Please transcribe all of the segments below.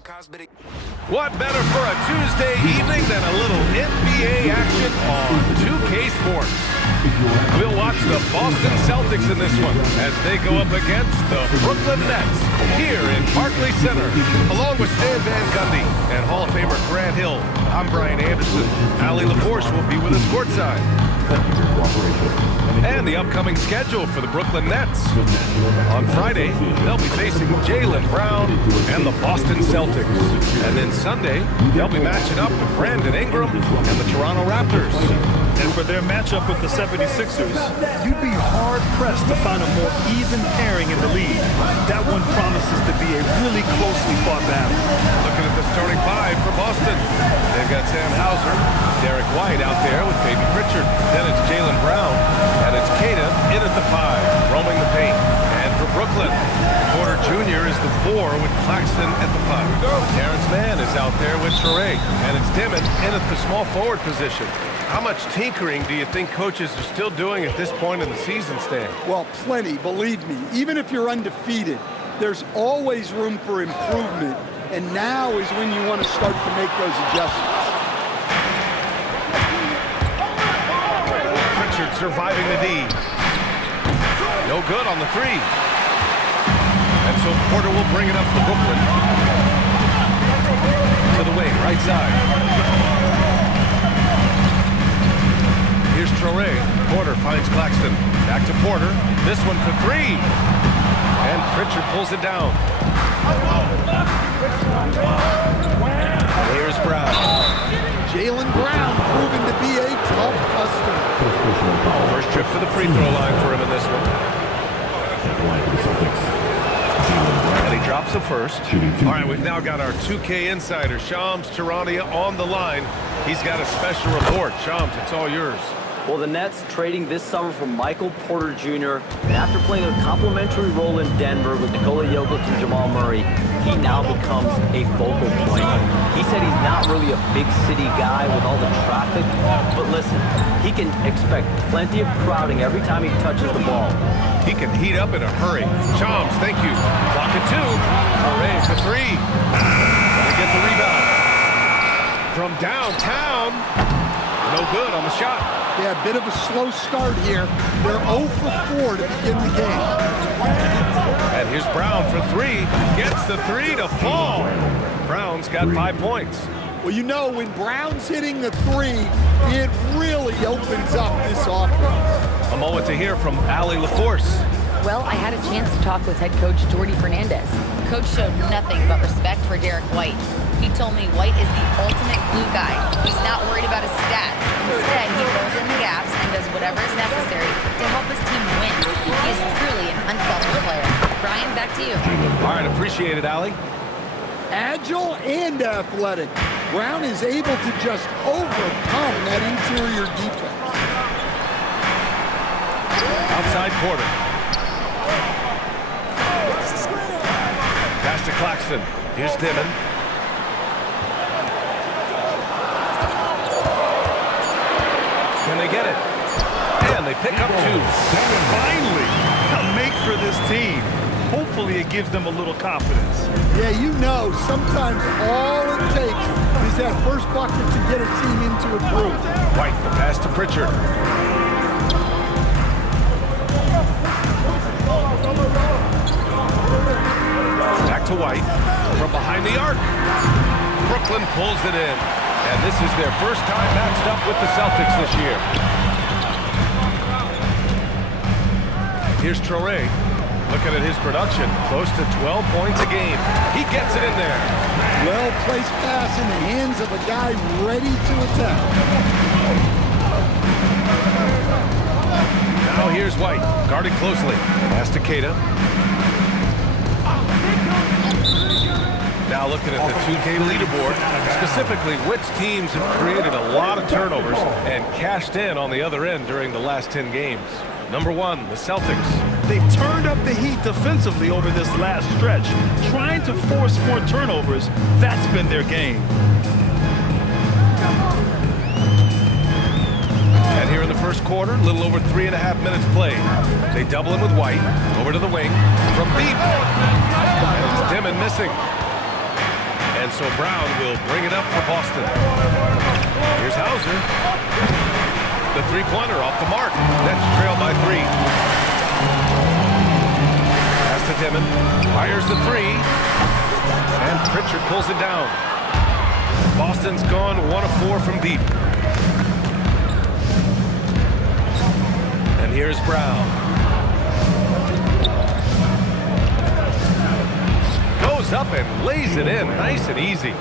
What better for a Tuesday evening than a little NBA action on 2K Sports? We'll watch the Boston Celtics in this one as they go up against the Brooklyn Nets here in Barclays Center. Along with Stan Van Gundy and Hall of Famer Grant Hill, I'm Brian Anderson. Allie LaForce will be with us courtside. And the upcoming schedule for the Brooklyn Nets. On Friday, they'll be facing Jaylen Brown and the Boston Celtics. And then Sunday, they'll be matching up with Brandon Ingram and the Toronto Raptors. And for their matchup with the 76ers, you'd be hard-pressed to find a more even pairing in the league. That one promises to be a really closely fought battle. Looking at the starting five for Boston. They've got Sam Hauser, Derek White out there with Baby Pritchard. Then it's Jaylen Brown, and it's Queta in at the 5, roaming the paint. And for Brooklyn, Porter Jr. is the 4 with Claxton at the 5. Terrence Mann is out there with Traore, and it's Dimon in at the small forward position. How much tinkering do you think coaches are still doing at this point in the season, Stan? Well, plenty, believe me. Even if you're undefeated, there's always room for improvement, and now is when you want to start to make those adjustments. Pritchard surviving the D. No good on the 3. And so Porter will bring it up for Brooklyn. To the wing, right side. Here's Traore. Porter finds Claxton. Back to Porter. This one for 3. And Pritchard pulls it down. Here's Brown. Jaylen Brown proving to be a tough customer. First trip to the free throw line for him in this one. And he drops the first. All right, we've now got our 2K insider, Shams Charania, on the line. He's got a special report. Shams, it's all yours. Well, the Nets trading this summer for Michael Porter Jr. And after playing a complimentary role in Denver with Nikola Jokic and Jamal Murray, he now becomes a focal point. He said he's not really a big city guy with all the traffic, but listen, he can expect plenty of crowding every time he touches the ball. He can heat up in a hurry. Shams, thank you. Clock at 2. Hooray for 3. They get the rebound. From downtown. No good on the shot. Yeah, a bit of a slow start here. They're 0 for 4 to begin the game. And here's Brown for 3. Gets the 3 to fall. Brown's got 5 points. Well, you know, when Brown's hitting the 3, it really opens up this offense. A moment to hear from Allie LaForce. Well, I had a chance to talk with head coach Jordi Fernandez. Coach showed nothing but respect for Derek White. He told me White is the ultimate glue guy. He's not worried about his stats. Instead, he fills in the gaps and does whatever is necessary to help his team win. He is truly an unselfish player. Brian, back to you. All right, appreciate it, Allie. Agile and athletic. Brown is able to just overcome that interior defense. Outside Porter. Pass to Claxton. Here's Dimon. Can they get it? And they pick up 2. Finally, a make for this team. Hopefully it gives them a little confidence. Yeah, you know, sometimes all it takes is that first bucket to get a team into a groove. White, the pass to Pritchard. Back to White. From behind the arc. Brooklyn pulls it in. And this is their first time matched up with the Celtics this year. Here's Traore. Looking at his production, close to 12 points a game. He gets it in there. Well-placed pass in the hands of a guy ready to attack. Now here's White, guarded closely. Pass to Queta. Now looking at the 2K leaderboard, specifically which teams have created a lot of turnovers and cashed in on the other end during the last 10 games. Number 1, the Celtics. They've turned up the heat defensively over this last stretch, trying to force more turnovers. That's been their game. And here in the first quarter, a little over 3.5 minutes played. They double him with White, over to the wing, from deep. And it's Dimon missing. And so Brown will bring it up for Boston. Here's Hauser. The three-pointer off the mark. Nets trail by 3. Pass to Dimon. Fires the 3. And Pritchard pulls it down. Boston's gone 1 of 4 from deep. And here's Brown. Goes up and lays it in nice and easy.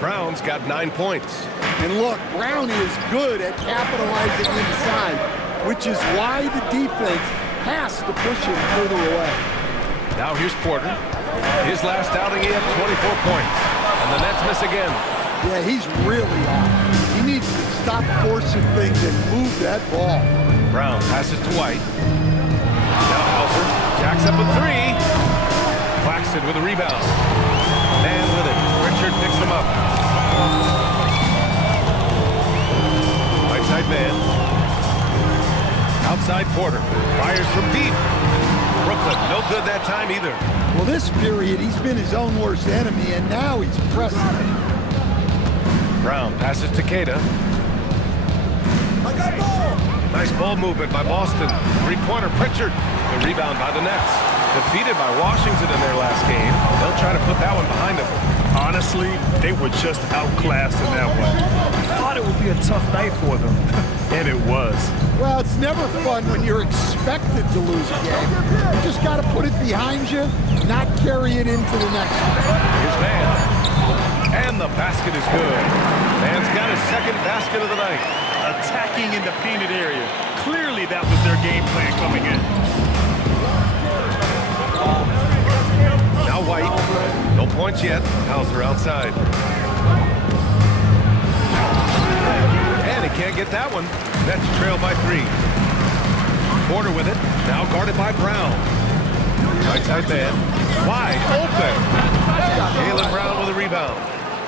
Brown's got 9 points. And look, Brown is good at capitalizing inside, which is why the defense has to push him further away. Now here's Porter. His last outing, he had 24 points. And the Nets miss again. Yeah, he's really off. He needs to stop forcing things and move that ball. Brown passes to White. Now Hauser jacks up a 3. Claxton with a rebound. Man with it. Pritchard picks him up. Right side man. Outside Porter. Fires from deep. Brooklyn, no good that time either. Well, this period, he's been his own worst enemy, and now he's pressing. Brown passes to Queta. Nice ball movement by Boston. Three-pointer Pritchard. The rebound by the Nets. Defeated by Washington in their last game. They'll try to put that one behind them. Honestly, they were just outclassed in that one. I thought it would be a tough night for them, and it was. Well, it's never fun when you're expected to lose a game. You just got to put it behind you, not carry it into the next one. Here's Mann. And the basket is good. Mann's got his second basket of the night. Attacking in the painted area. Clearly that was their game plan coming in. Now White. No points yet. Hauser outside. And he can't get that one. Nets trail by 3. Porter with it. Now guarded by Brown. Right side man. Wide open. Jaylen Brown with a rebound.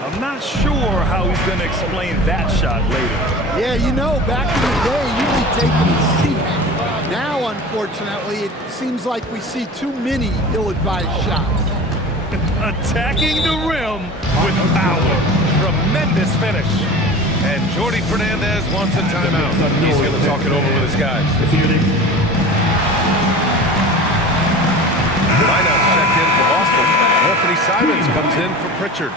I'm not sure how he's going to explain that shot later. Yeah, you know, back in the day, you'd be taking a seat. Now, unfortunately, it seems like we see too many ill-advised shots. Attacking the rim with power. Tremendous finish. And Jordi Fernandez wants a timeout. He's going to talk it over with his guys. Lineout checked in for Boston. Anthony Simons comes in for Pritchard.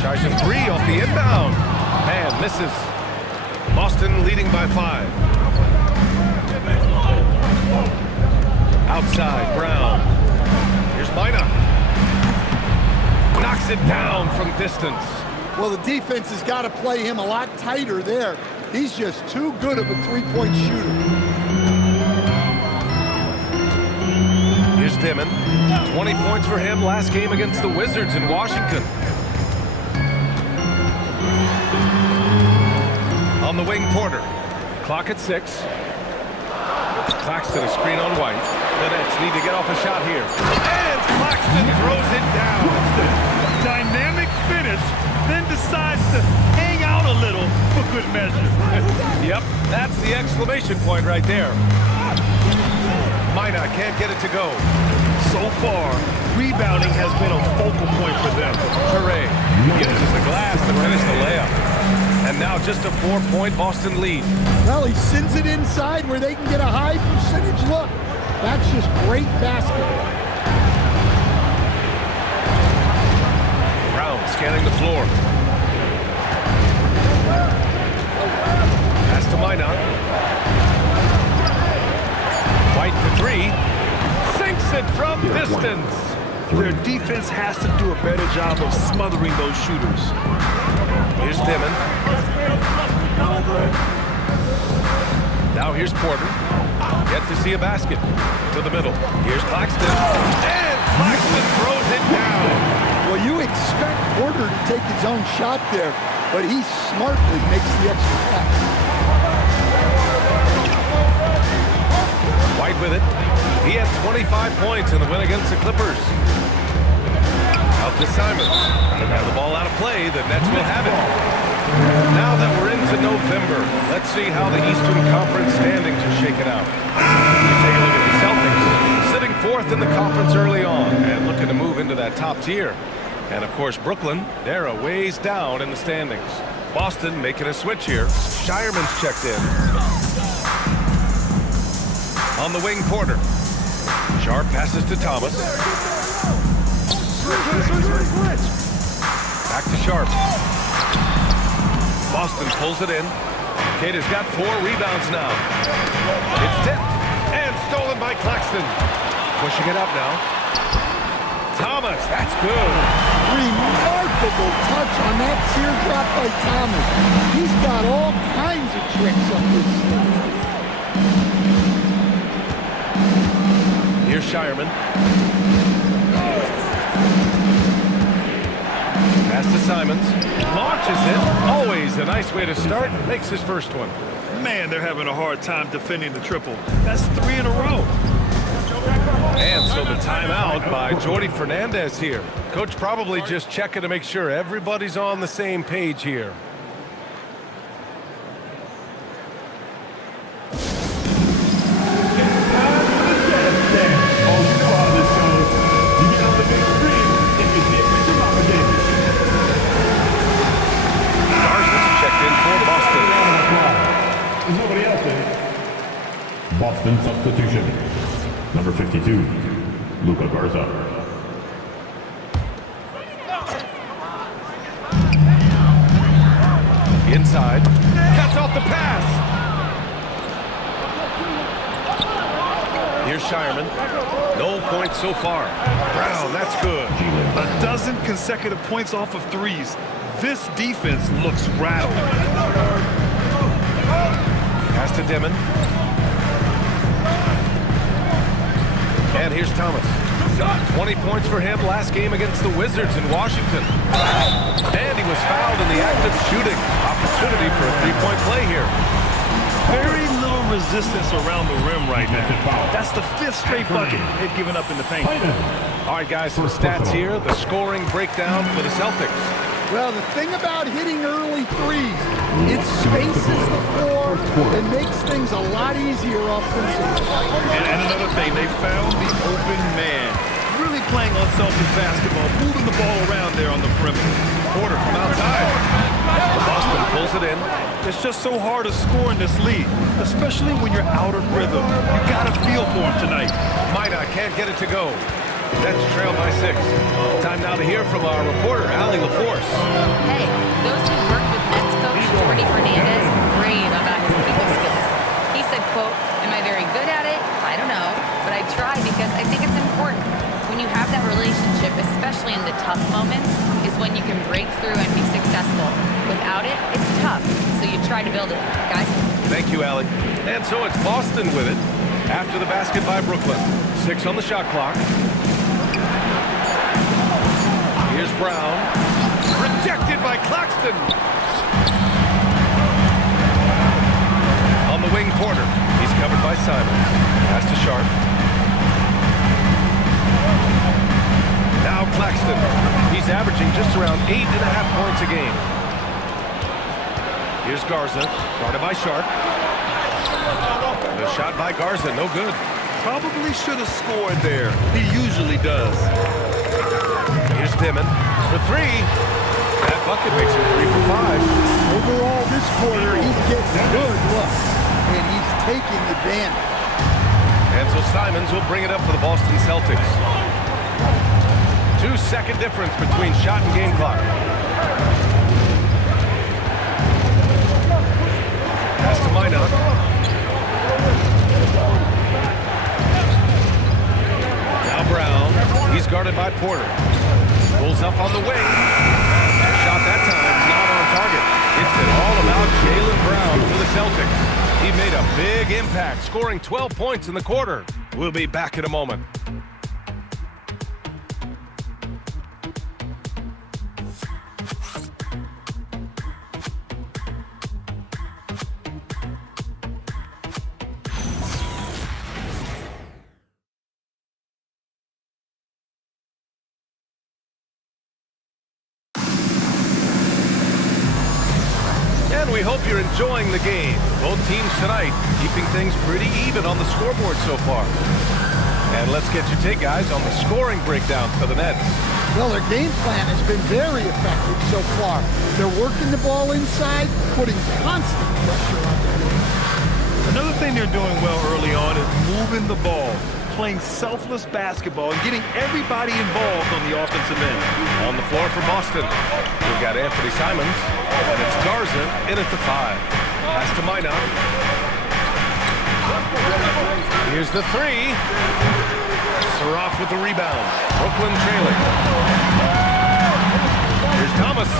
Tries a 3 off the inbound. Man, misses. Boston leading by 5. Outside, Brown. Here's Mina. Knocks it down from distance. Well, the defense has got to play him a lot tighter there. He's just too good of a three-point shooter. Here's Dimon. 20 points for him last game against the Wizards in Washington. On the wing, Porter. Clock at 6. Claxton a screen on White. The Nets need to get off a shot here. And Claxton throws it down. Dynamic finish, then decides to hang out a little for good measure. Yep, that's the exclamation point right there. Mina can't get it to go. So far, rebounding has been a focal point for them. Toure uses the glass to finish the layup. And now just a 4-point Boston lead. Well, he sends it inside where they can get a high percentage look. That's just great basketball. Brown scanning the floor. Pass to Minot. White for 3. Sinks it from distance. Their defense has to do a better job of smothering those shooters. Here's Dimon. Now here's Porter. Yet to see a basket. To the middle. Here's Claxton. And Claxton throws it down. Well, you expect Porter to take his own shot there, but he smartly makes the extra pass. White with it. He had 25 points in the win against the Clippers. Out to Simons. They have the ball out of play. say the Nets will have it. Now that we're into November, let's see how the Eastern Conference standings are shaking out. You take a look at the Celtics, sitting fourth in the conference early on and looking to move into that top tier. And of course, Brooklyn, they're a ways down in the standings. Boston making a switch here. Shireman's checked in. On the wing, Porter. Sharp passes to Thomas. Back to Sharp. Boston pulls it in. Kata's got 4 rebounds now. It's tipped and stolen by Claxton. Pushing it up now. Thomas, that's good. Remarkable touch on that teardrop by Thomas. He's got all kinds of tricks up his sleeve. Here's Shireman. Pass to Simons. Launches it. Always a nice way to start. Makes his first one. Man, they're having a hard time defending the triple. That's 3 in a row. And so the timeout by Jordi Fernandez here. Coach probably just checking to make sure everybody's on the same page here. Boston substitution. Number 52, Luka Garza. Inside. Cuts off the pass. Here's Shireman. No points so far. Brown, that's good. A dozen consecutive points off of threes. This defense looks rattled. Pass to Dimon. And here's Thomas. 20 points for him last game against the Wizards in Washington. And he was fouled in the act of shooting. Opportunity for a 3-point play here. Very little resistance around the rim right now. That's the 5th straight bucket they've given up in the paint. All right, guys, some stats here. The scoring breakdown for the Celtics. Well, the thing about hitting early threes, it spaces the floor and makes things a lot easier offensively. And another thing, they found the open man. Really playing unselfish basketball, moving the ball around there on the perimeter. Porter from outside. Boston pulls it in. It's just so hard to score in this league, especially when you're out of rhythm. You got to feel for him tonight. Minot can't get it to go. Nets trail by 6. Time now to hear from our reporter, Allie LaForce. Hey, those who worked with Nets coach Jordi Fernandez rave about his people skills. He said, quote, "Am I very good at it? I don't know, but I try because I think it's important. When you have that relationship, especially in the tough moments, is when you can break through and be successful. Without it, it's tough, so you try to build it. Guys?" Thank you, Allie. And so it's Boston with it after the basket by Brooklyn. 6 on the shot clock. Here's Brown. Rejected by Claxton. On the wing, Porter. He's covered by Simons. Pass to Sharp. Now Claxton. He's averaging just around 8.5 points a game. Here's Garza. Guarded by Sharp. The shot by Garza, no good. Probably should have scored there. He usually does. Here's Dimon for 3. That bucket makes him 3 for 5. Overall, this quarter, he's getting good looks, and he's taking advantage. And so Simons will bring it up for the Boston Celtics. 2-second difference between shot and game clock. Pass to Minot. Now Brown. He's guarded by Porter. Pulls up on the wing. Shot that time, not on target. It's been all about Jaylen Brown for the Celtics. He made a big impact, scoring 12 points in the quarter. We'll be back in a moment. we hope you're enjoying the game. Both teams tonight keeping things pretty even on the scoreboard so far. And let's get your take, guys, on the scoring breakdown for the Nets. Well, their game plan has been very effective so far. They're working the ball inside, putting constant pressure on the defense. Another thing they're doing well early on is moving the ball, playing selfless basketball, and getting everybody involved on the offensive end. On the floor for Boston, we've got Anthony Simons, and it's Garza in at the 5. Pass to Minot. Here's the 3. Saroff with the rebound. Brooklyn trailing. Here's Thomas.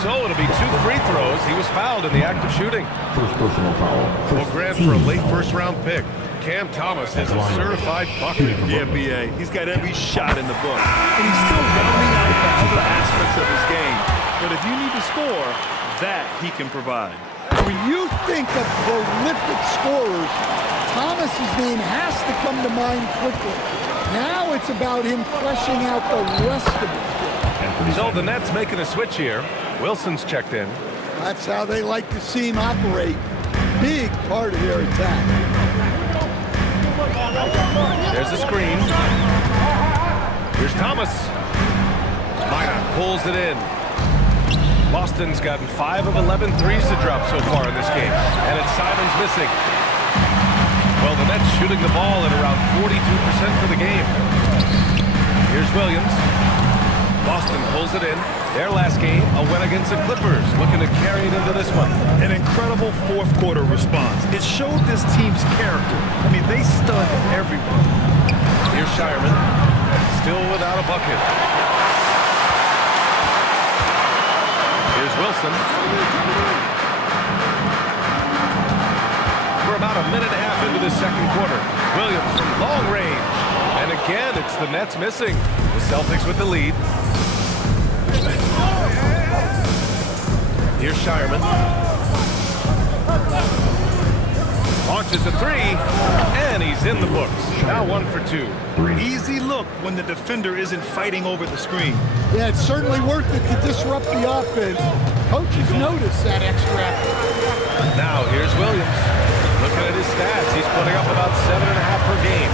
So it'll be 2 free throws. He was fouled in the act of shooting. First personal foul. Well, Grant, for a late first-round pick, Cam Thomas is a certified bucket. Yeah, B.A. He's got every shot in the book. And he's still rounding out the other aspects of his game. But if you need to score, that he can provide. When you think of prolific scorers, Thomas's name has to come to mind quickly. Now it's about him fleshing out the rest of his game. So the Nets making a switch here. Wilson's checked in. That's how they like to see him operate. Big part of their attack. There's the screen. Here's Thomas. Minot pulls it in. Boston's gotten 5 of 11 threes to drop so far in this game. And it's Simons missing. Well, the Nets shooting the ball at around 42% for the game. Here's Williams. Boston pulls it in. Their last game, a win against the Clippers, looking to carry it into this one. An incredible fourth-quarter response. It showed this team's character. I mean, they stunned everyone. Here's Shireman, still without a bucket. Here's Wilson. We're about a minute and a half into this second quarter. Williams from long range. And again, it's the Nets missing. The Celtics with the lead. Here's Shireman. Launches a 3, and he's in the books. Now 1 for 2. Easy look when the defender isn't fighting over the screen. Yeah, it's certainly worth it to disrupt the offense. Coaches notice that extra effort. Now here's Williams. Looking at his stats, he's putting up about 7.5 per game.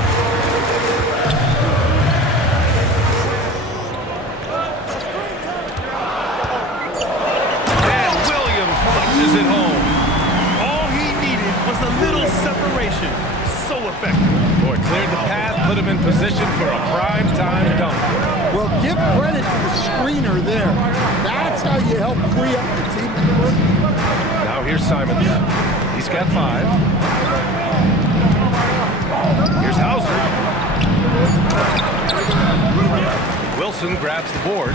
Punches it home. All he needed was a little separation. So effective. Boy, cleared the path, put him in position for a prime-time dunk. Well, give credit to the screener there. That's how you help free up the team. Now here's Simons. He's got 5. Here's Hauser. Wilson grabs the board.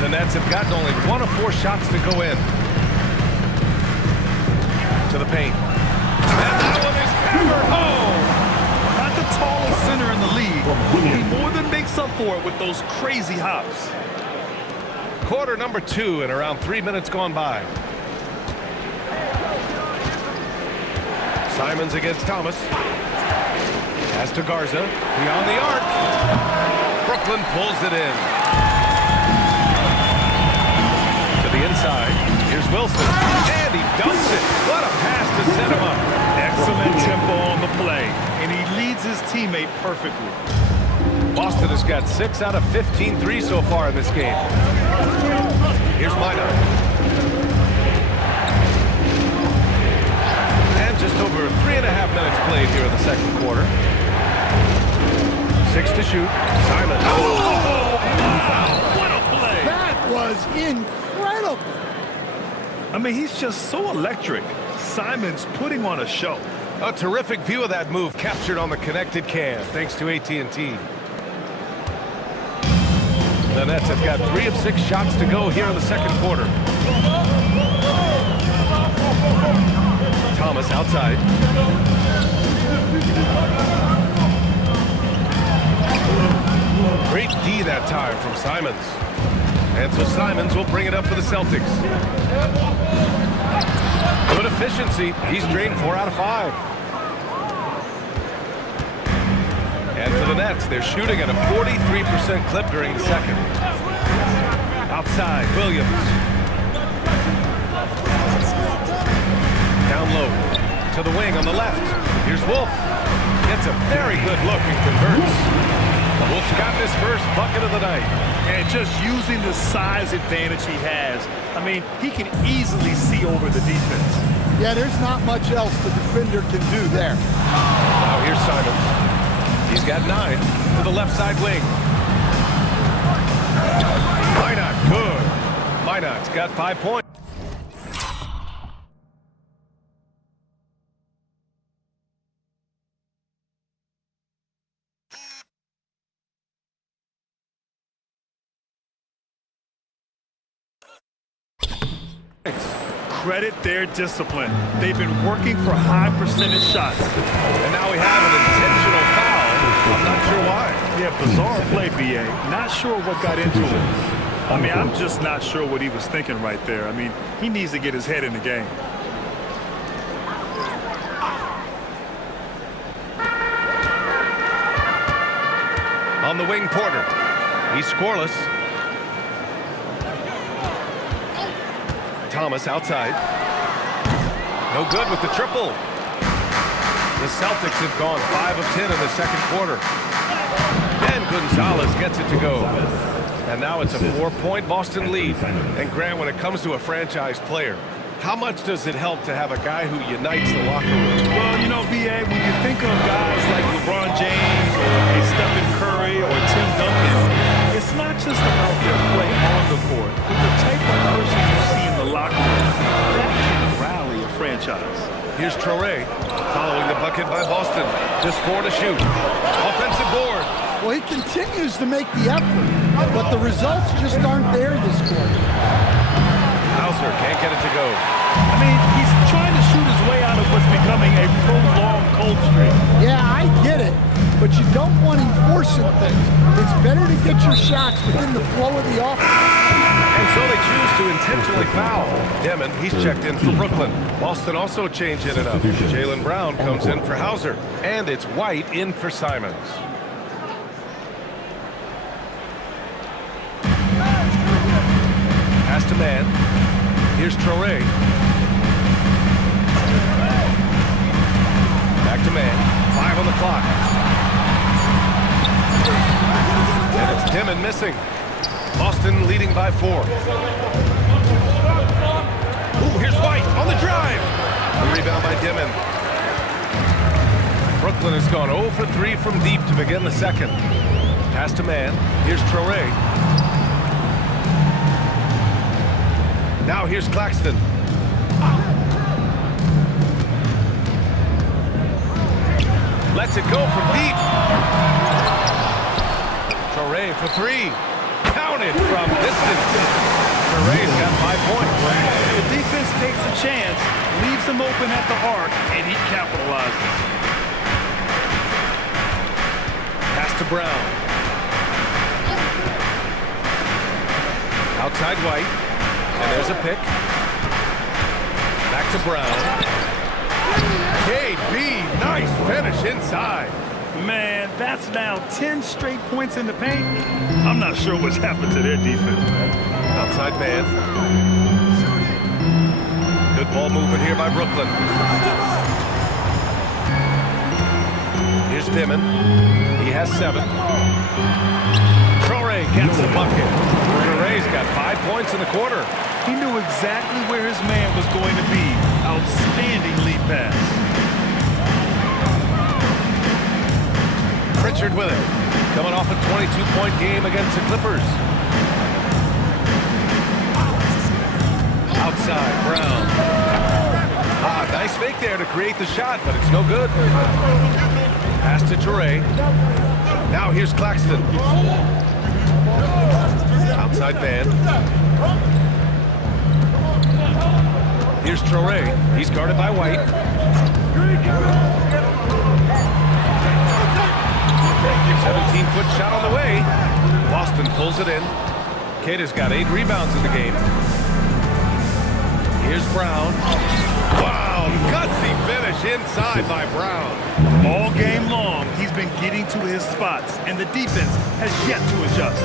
The Nets have gotten only 1 of 4 shots to go in. To the paint. And that one is hammered home. Not the tallest center in the league. He more than makes up for it with those crazy hops. Quarter number 2 and around 3 minutes gone by. Simons against Thomas. Pass to Garza. Beyond the arc. Brooklyn pulls it in. The inside. Here's Wilson. And he dunks it. What a pass to set him up. Excellent tempo on the play. And he leads his teammate perfectly. Boston has got 6 out of 15 threes so far in this game. Here's Minot. And just over 3.5 minutes played here in the second quarter. 6 to shoot. Simon. Oh, wow. What a play. That was incredible. I mean, he's just so electric. Simon's putting on a show. A terrific view of that move captured on the connected cam, thanks to AT&T. The Nets have got 3 of 6 shots to go here in the second quarter. Thomas outside. Great D that time from Simons. And so Simons will bring it up for the Celtics. Good efficiency. He's drained 4 out of 5. And for the Nets, they're shooting at a 43% clip during the second. Outside, Williams. down low. To the wing on the left. Here's Wolf. Gets a very good look and converts. The Wolf's got his first bucket of the night. And just using the size advantage he has, I mean, he can easily see over the defense. Yeah, there's not much else the defender can do there. Now here's Simons. He's got 9 to the left side wing. Minot, good. Minot's got 5 points. Credit their discipline. They've been working for high percentage shots. And now we have an intentional foul. I'm not sure why. Yeah, bizarre play, B.A. Not sure what got into him. I mean, I'm just not sure what he was thinking right there. I mean, he needs to get his head in the game. On the wing, Porter. He's scoreless. Thomas outside. No good with the triple. The Celtics have gone 5 of 10 in the second quarter. And Gonzalez gets it to go. And now it's a 4-point Boston lead. And Grant, when it comes to a franchise player, how much does it help to have a guy who unites the locker room? Well, you know, B.A., when you think of guys like LeBron James or a Stephen Curry or Tim Duncan, it's not just about their play on the court, but the type of person you see in the locker room. That can rally a franchise. Here's Traore following the bucket by Boston. Just 4 to shoot. Offensive board. Well, he continues to make the effort, but the results just aren't there this quarter. Hauser can't get it to go. I mean, he's trying to shoot his way out of what's becoming a prolonged cold streak. Yeah, I get it, but you don't want him forcing things. It's better to get your shots within the flow of the offense. And so they choose to intentionally foul. Demon, he's checked in for Brooklyn. Boston also changing it up. Jaylen Brown comes in for Hauser. And it's White in for Simons. Pass to man. Here's Traore. Back to man. 5 on the clock. And it's Demon missing. Boston leading by 4. Ooh, here's White on the drive. The rebound by Demon. Brooklyn has gone 0 for 3 from deep to begin the second. Pass to man. Here's Traore. Now here's Claxton. Lets it go from deep. Traore for 3. Counted from distance. Traore's got 5 points. The defense takes a chance, leaves him open at the arc, and he capitalizes. Pass to Brown. Outside White. And there's a pick. Back to Brown. KB, nice finish inside. Man, that's now 10 straight points in the paint. I'm not sure what's happened to their defense, man. Outside man. Good ball movement here by Brooklyn. Here's Dimon. He has 7. Traore gets the bucket. Traore's got 5 points in the quarter. He knew exactly where his man was going to be. Outstanding lead pass. Pritchard with it. Coming off a 22-point game against the Clippers. Outside, Brown. Nice fake there to create the shot, but it's no good. Pass to Traore. Now here's Claxton. Outside man. Here's Traore. He's guarded by White. 17-foot shot on the way. Boston pulls it in. Kata's got 8 rebounds in the game. Here's Brown. Wow, gutsy finish inside by Brown. All game long, he's been getting to his spots, and the defense has yet to adjust.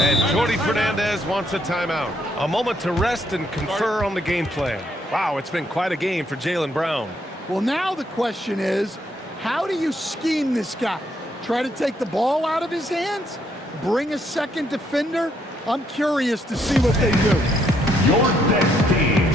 And Jordi Fernandez wants a timeout. A moment to rest and confer on the game plan. Wow, it's been quite a game for Jaylen Brown. Well, now the question is, how do you scheme this guy? Try to take the ball out of his hands? Bring a second defender? I'm curious to see what they do. Your next team.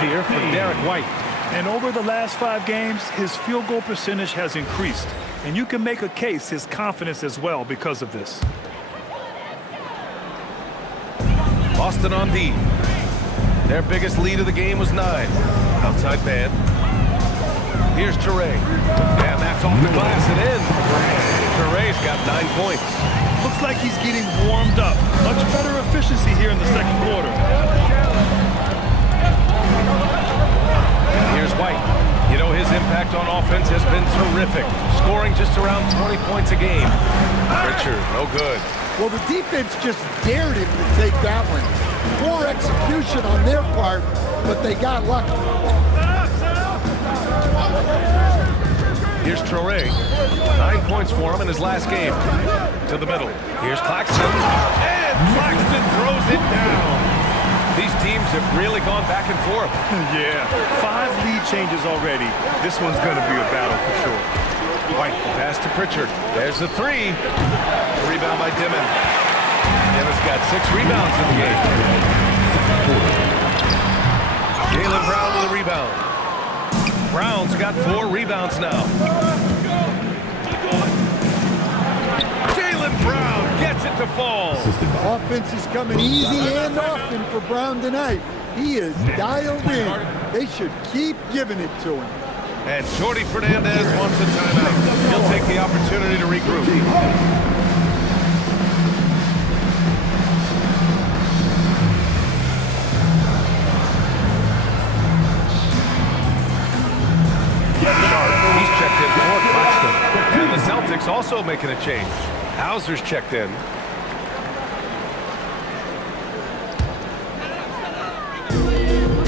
Here for Derek White. And over the last 5 games, his field goal percentage has increased. And you can make a case his confidence as well because of this. Boston on D. Their biggest lead of the game was 9. Outside man. Here's Toure. And that's off the glass and in. Toure's got 9 points. Looks like he's getting warmed up. Much better efficiency here in the second quarter. Here's White. You know, his impact on offense has been terrific, scoring just around 20 points a game. Pritchard, no good. Well, the defense just dared him to take that one. Poor execution on their part, but they got lucky. Here's Toure. 9 points for him in his last game. To the middle. Here's Claxton. And Claxton throws it down. These teams have really gone back and forth. Yeah, 5 lead changes already. This one's going to be a battle for sure. White, the pass to Pritchard. There's the 3. A rebound by Dimon. Dimon's got 6 rebounds in the game. Jaylen Brown with a rebound. Brown's got 4 rebounds now. Jaylen Brown gets it to fall. Offense is coming easy and often for Brown tonight. He is dialed in. They should keep giving it to him. And Jordi Fernandez wants a timeout. He'll take the opportunity to regroup. He's checked in for Claxton. And the Celtics also making a change. Hauser's checked in.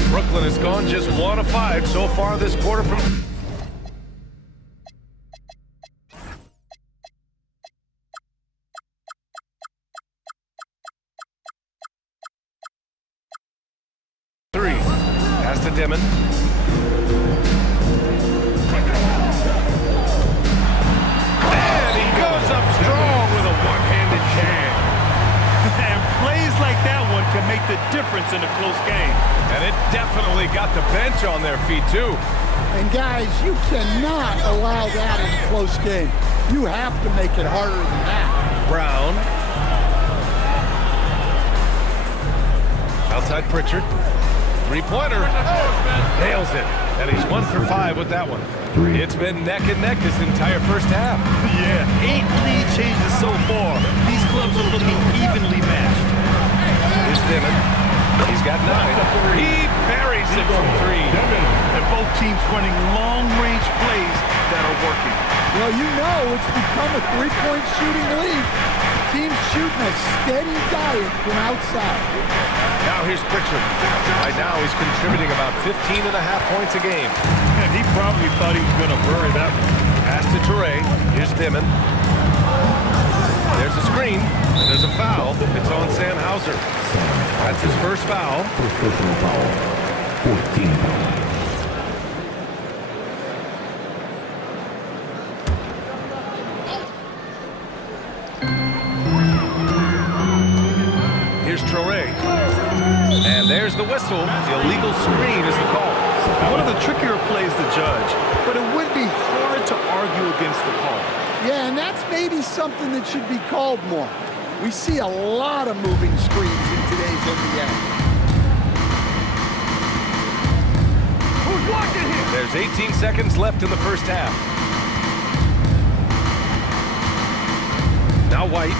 Brooklyn has gone just 1 of 5 so far this quarter from... Pass to Dimon. And he goes up strong with a one-handed jam. And plays like that one can make the difference in a close game. And it definitely got the bench on their feet, too. And guys, you cannot allow that in a close game. You have to make it harder than that. Brown. Outside Pritchard. 3-pointer. Nails it. And he's 1 for 5 with that one. It's been neck and neck this entire first half. Yeah, 8 lead changes so far. These clubs are looking evenly matched. Here's Dimon. He's got 9. He buries it from 3. And both teams running long-range plays that are working. Well, you know it's become a 3-point shooting league. Teams shooting a steady diet from outside. Now here's Pritchard. Right now he's contributing about 15.5 points a game. And he probably thought he was going to bury that one. Pass to Toure. Here's Dimon. There's a screen, and there's a foul. It's on Sam Hauser. That's his first foul. First personal foul. 14 foul. Here's Toure. And there's the whistle. The illegal screen is the call. One of the trickier plays to judge, but it would be hard to argue against the call. Yeah, and that's maybe something that should be called more. We see a lot of moving screens in today's NBA. Who's watching here? There's 18 seconds left in the first half. Now White.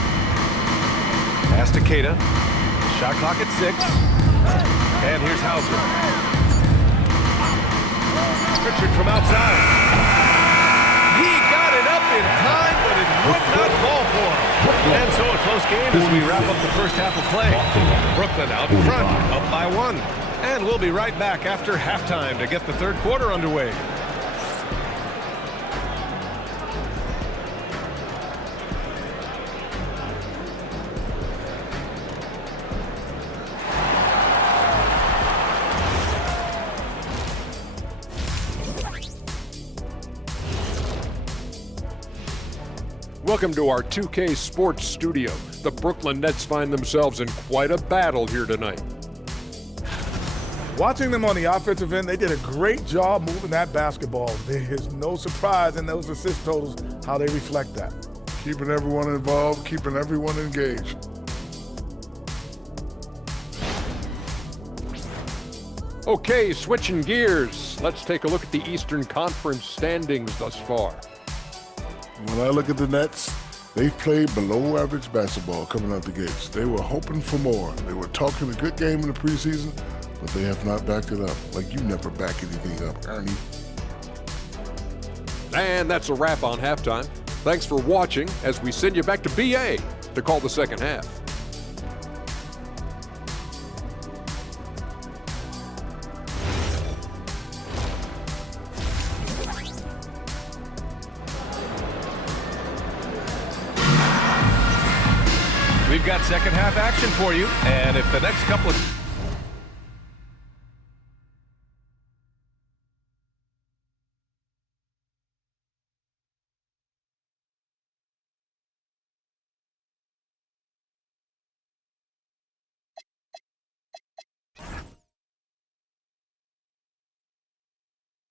Pass to Queta. Shot clock at 6. And here's Hauser. Pritchard from outside. He got it up in time, but it would not fall for him. And so a close game as we wrap up the first half of play. Brooklyn out in front, up by 1. And we'll be right back after halftime to get the third quarter underway. Welcome to our 2K Sports studio. The Brooklyn Nets find themselves in quite a battle here tonight. Watching them on the offensive end, they did a great job moving that basketball. There's no surprise in those assist totals how they reflect that. Keeping everyone involved, keeping everyone engaged. Okay, switching gears. Let's take a look at the Eastern Conference standings thus far. When I look at the Nets, they've played below average basketball coming out the gates. They were hoping for more. They were talking a good game in the preseason, but they have not backed it up. Like you never back anything up, Ernie. And that's a wrap on halftime. Thanks for watching as we send you back to BA to call the second half. We've got second half action for you, and if the next couple of...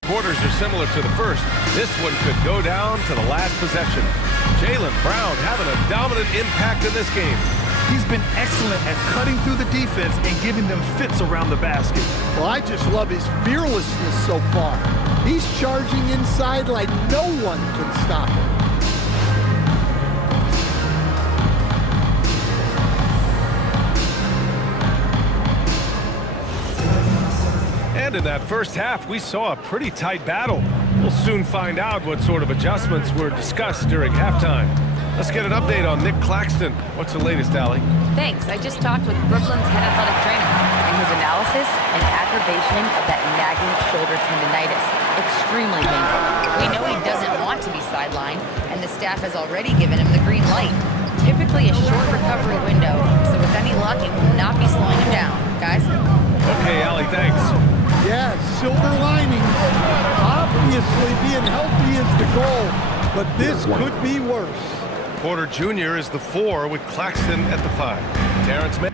quarters are similar to the first, this one could go down to the last possession. Jaylen Brown having a dominant impact in this game. He's been excellent at cutting through the defense and giving them fits around the basket. Well, I just love his fearlessness so far. He's charging inside like no one can stop him. And in that first half, we saw a pretty tight battle. We'll soon find out what sort of adjustments were discussed during halftime. Let's get an update on Nick Claxton. What's the latest, Allie? Thanks. I just talked with Brooklyn's head athletic trainer, and his analysis and aggravation of that nagging shoulder tendonitis. Extremely painful. We know he doesn't want to be sidelined, and the staff has already given him the green light. Typically a short recovery window, so with any luck, it will not be slowing him down. Guys? Okay, Allie, thanks. Yeah, silver linings. Obviously, being healthy is the goal, but this could be worse. Porter Jr. is the 4 with Claxton at the 5. Terrence Mann.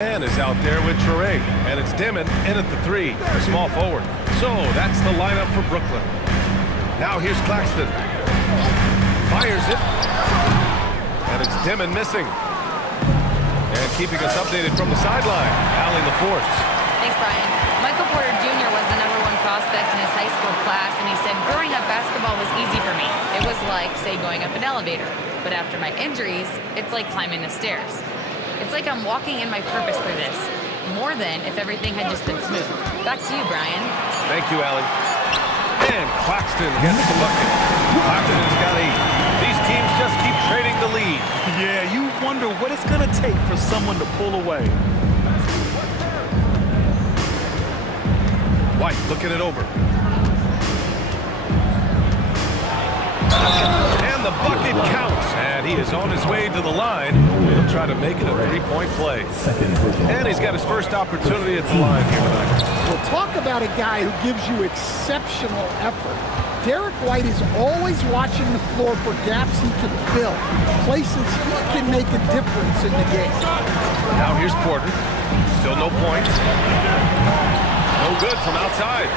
Man is out there with Traore, and it's Dimon in at the 3, the small forward. So that's the lineup for Brooklyn. Now here's Claxton. Fires it. And it's Dimon missing. And keeping us updated from the sideline, Allie LaForce. Thanks, Brian. Michael Porter Jr. was the #1 prospect in his high school class, and he said growing up basketball was easy for me. It was like, say, going up an elevator. But after my injuries, it's like climbing the stairs. It's like I'm walking in my purpose through this, more than if everything had just been smooth. Back to you, Brian. Thank you, Allie. And Claxton gets the bucket. Claxton's got 8. These teams just keep trading the lead. Yeah, you wonder what it's going to take for someone to pull away. White looking it over. And the bucket counts. And he is on his way to the line. He'll try to make it a three-point play. And he's got his first opportunity at the line here tonight. Well, talk about a guy who gives you exceptional effort. Derek White is always watching the floor for gaps he can fill, places he can make a difference in the game. Now here's Porter. Still no points. No good from outside.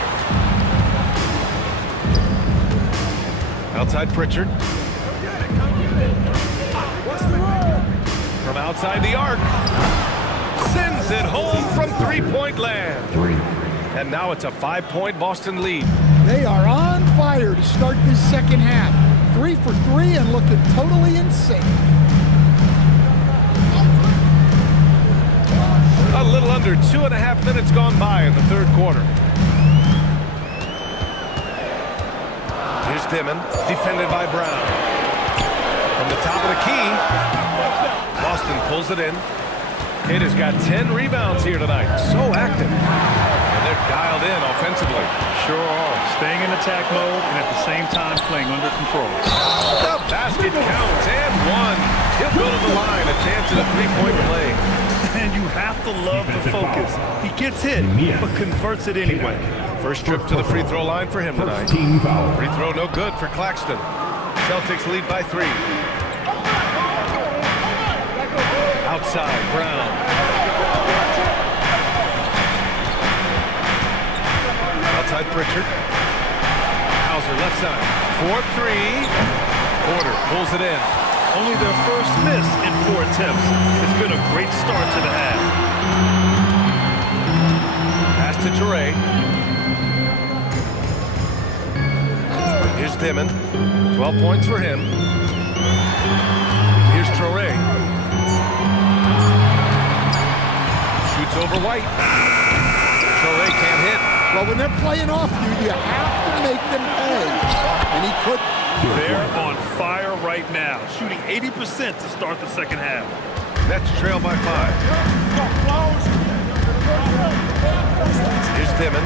Outside Pritchard. From outside the arc. Sends it home from three-point land. And now it's a 5-point Boston lead. They are on fire to start this second half. 3 for 3 and looking totally insane. A little under 2.5 minutes gone by in the third quarter. Here's Dimon, defended by Brown. From the top of the key, Boston pulls it in. Queta's got 10 rebounds here tonight. So active. And they're dialed in offensively. Sure are. Staying in attack mode and at the same time playing under control. The basket counts and one. He'll go to the line. A chance at a three-point play. And you have to love the focus. He gets hit, but converts it anyway. First trip to the free throw line for him tonight. Free throw no good for Claxton. Celtics lead by 3. Outside, Brown. Outside Pritchard. Hauser left side. 4-3. Porter pulls it in. Only their first miss in 4 attempts. It's been a great start to the half. Pass to Toure. Here's Dimon. 12 points for him. Here's Toure. Shoots over White. Toure can't hit. Well, when they're playing off you have to make them pay. And he could. They're on fire right now, shooting 80% to start the second half. Nets trail by 5. Here's Dimon.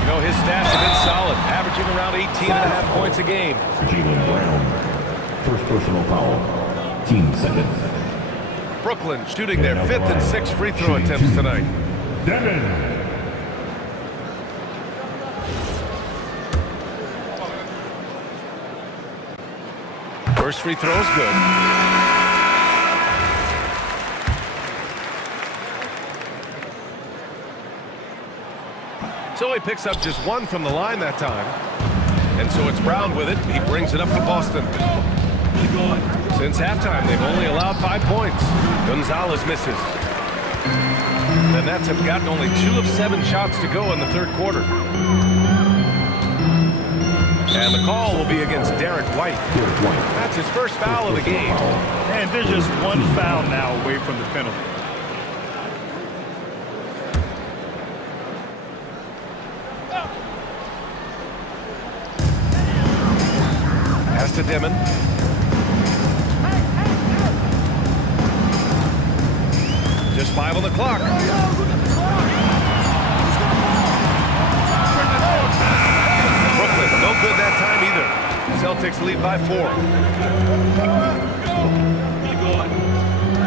You know, his stats have been solid, averaging around 18.5 points a game. Jaylen Brown. First personal foul. Team second. Brooklyn shooting their 5th and 6th free throw attempts tonight. Devin. First free throw is good. So he picks up just 1 from the line that time. And so it's Brown with it. He brings it up for Boston. Since halftime, they've only allowed 5 points. Gonzalez misses. The Nets have gotten only 2 of 7 shots to go in the third quarter. And the call will be against Derek White. That's his first foul of the game. And they're just 1 foul now away from the penalty. Pass to Dimon. Just 5 on the clock. No good that time either. Celtics lead by 4.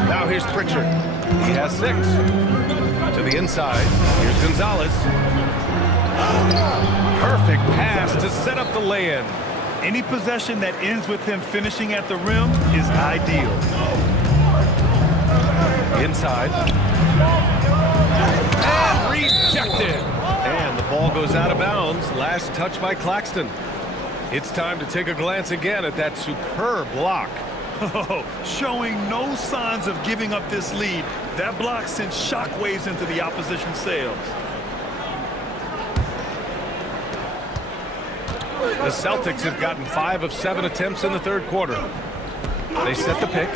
Now here's Pritchard. He has 6. To the inside. Here's Gonzalez. Perfect pass to set up the lay-in. Any possession that ends with him finishing at the rim is ideal. Inside. And rejected. And the ball goes out of bounds. Last touch by Claxton. It's time to take a glance again at that superb block. Showing no signs of giving up this lead. That block sent shockwaves into the opposition sails. The Celtics have gotten 5 of 7 attempts in the third quarter. They set the pick.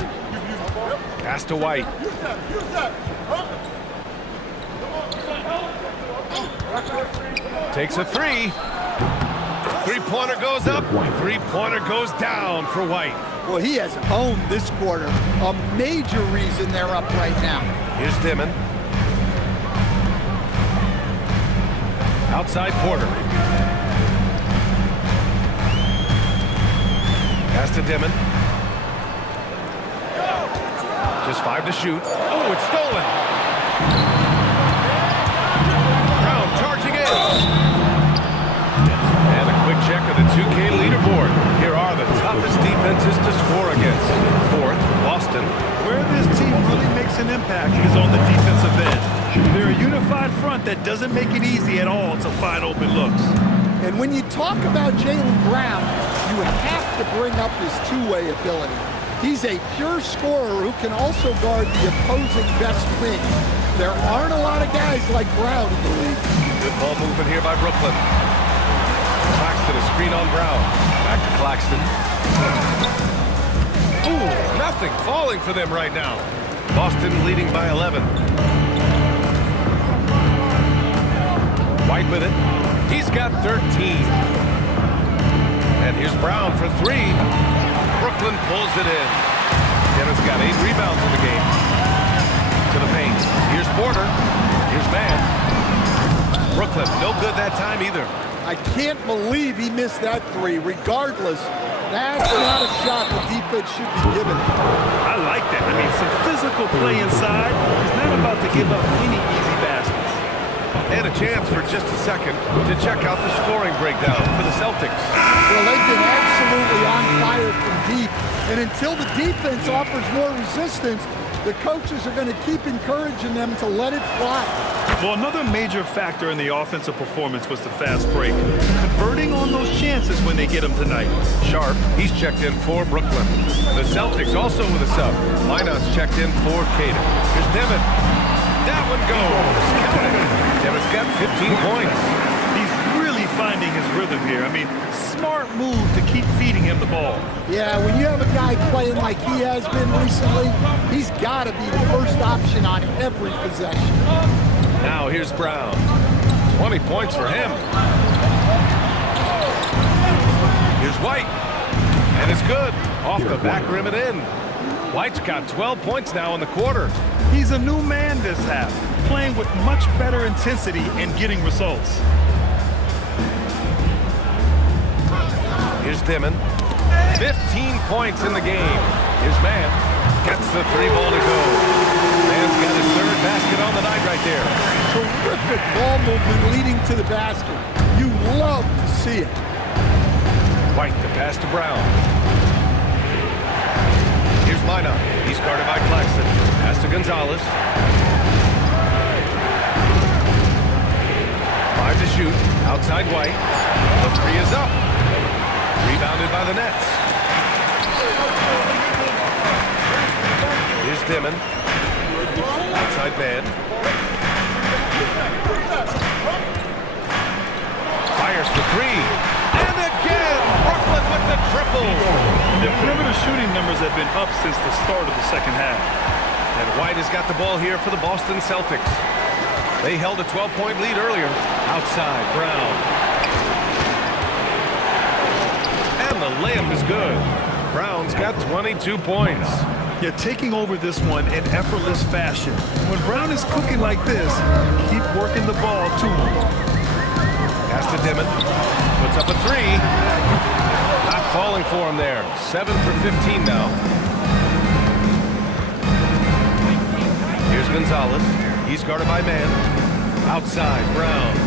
Pass to White. Takes a 3. Three-pointer goes up. Three-pointer goes down for White. Well, he has owned this quarter. A major reason they're up right now. Here's Dimon. Outside Porter. Pass to Dimon. Just 5 to shoot. Oh, it's stolen. Brown charging in. And a quick check of the 2K leaderboard. Here are the toughest defenses to score against. Fourth, Boston. Where this team really makes an impact is on the defensive end. They're a unified front that doesn't make it easy at all to find open looks. And when you talk about Jaylen Brown, you have to bring up his two-way ability. He's a pure scorer who can also guard the opposing best wing. There aren't a lot of guys like Brown in the league. Good ball movement here by Brooklyn. Claxton, a screen on Brown. Back to Claxton. Ooh, nothing falling for them right now. Boston leading by 11. White with it. He's got 13. And here's Brown for 3. Brooklyn pulls it in. Dennis got 8 rebounds in the game. To the paint. Here's Porter. Here's Mann. Brooklyn, no good that time either. I can't believe he missed that 3. Regardless, that's not a shot the defense should be giving. I like that. I mean, some physical play inside. He's not about to give up any easy baskets. And a chance for just a second to check out the scoring breakdown for the Celtics. Well, they've been absolutely on fire from deep. And until the defense offers more resistance, the coaches are going to keep encouraging them to let it fly. Well, another major factor in the offensive performance was the fast break. Converting on those chances when they get them tonight. Sharp, he's checked in for Brooklyn. The Celtics also with a sub. Minot's checked in for Caden. Here's Devin. That one goes. Count it. Devin's got 15 points. He's really finding his rhythm here. I mean, smart move to keep feeding him the ball. Yeah, when you have a guy playing like he has been recently, he's got to be the first option on every possession. Now here's Brown. 20 points for him. Here's White. And it's good. Off the back rim and in. White's got 12 points now in the quarter. He's a new man this half, playing with much better intensity and getting results. Here's Dimon. 15 points in the game. Here's Mann. Gets the 3-ball to go. Mann's got his 3rd basket on the night right there. Terrific ball movement leading to the basket. You love to see it. White, the pass to Brown. Here's Minot. He's guarded by Claxton. Pass to Gonzalez. 5 to shoot. Outside White. The 3 is up. Rebounded by the Nets. Here's Dimon. Outside Mann. Fires for 3. And again, Brooklyn with the triple. Their perimeter shooting numbers have been up since the start of the second half. And White has got the ball here for the Boston Celtics. They held a 12-point lead earlier. Outside, Brown. And the layup is good. Brown's got 22 points. Yeah, taking over this one in effortless fashion. When Brown is cooking like this, keep working the ball to him. Pass to Dimon. Puts up a 3. Not falling for him there. 7 for 15 now. Here's Gonzalez. He's guarded by Mann. Outside, Brown.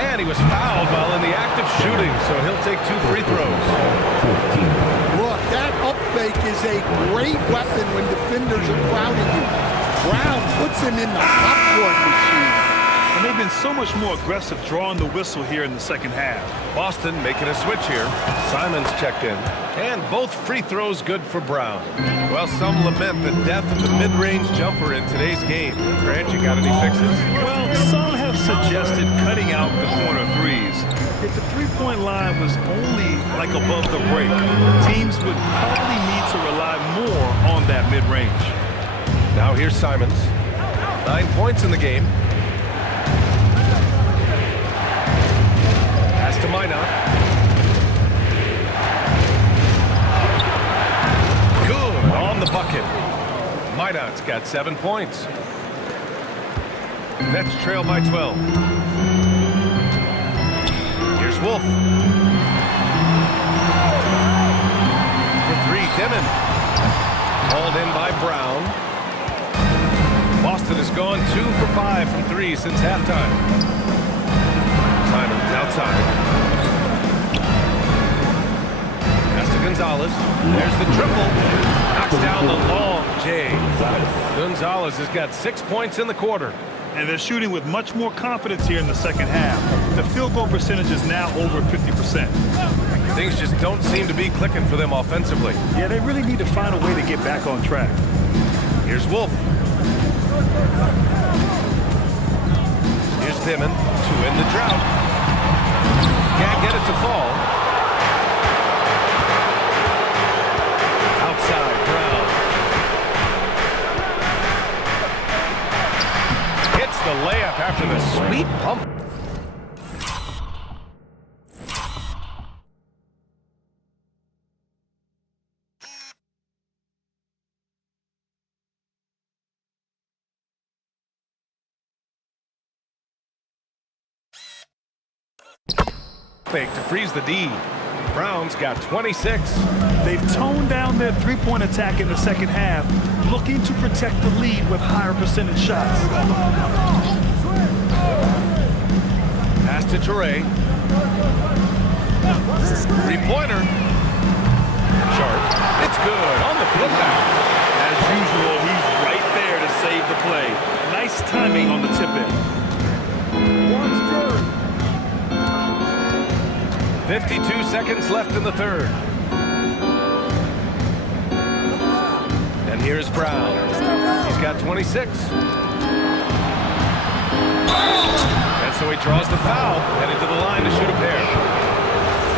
And he was fouled while in the act of shooting, so he'll take 2 free throws. Look, that up fake is a great weapon when defenders are crowding you. Brown puts him in the popcorn machine. And they've been so much more aggressive drawing the whistle here in the second half. Boston making a switch here. Simons checked in. And both free throws good for Brown. Well, some lament the death of the mid-range jumper in today's game. Grant, you got any fixes? Well, some have suggested cutting out the corner threes. If the three-point line was only like above the break, teams would probably need to rely more on that mid-range. Now here's Simons. 9 points in the game. Pass to Minot. Good on the bucket. Minot's got 7 points. Nets trail by 12. Here's Wolf. Dimon. Hauled in by Brown. Boston has gone 2 for 5 from 3 since halftime. Simons outside. Pass to Gonzalez. There's the triple. Knocks down the long J. Gonzalez has got 6 points in the quarter. And they're shooting with much more confidence here in the second half. The field goal percentage is now over 50%. Things just don't seem to be clicking for them offensively. Yeah, they really need to find a way to get back on track. Here's Wolf. Here's Dimon to end the drought. Can't get it to fall. Outside, Brown. Hits the layup after the sweet pump. Fake to freeze the D. Brown's got 26. They've toned down their three-point attack in the second half, looking to protect the lead with higher percentage shots. Pass to Toure. Three-pointer. Sharp. It's good on the putback. As usual, he's right there to save the play. Nice timing on the tip-in. 52 seconds left in the third. And here's Brown. He's got 26. And so he draws the foul, headed to the line to shoot a pair.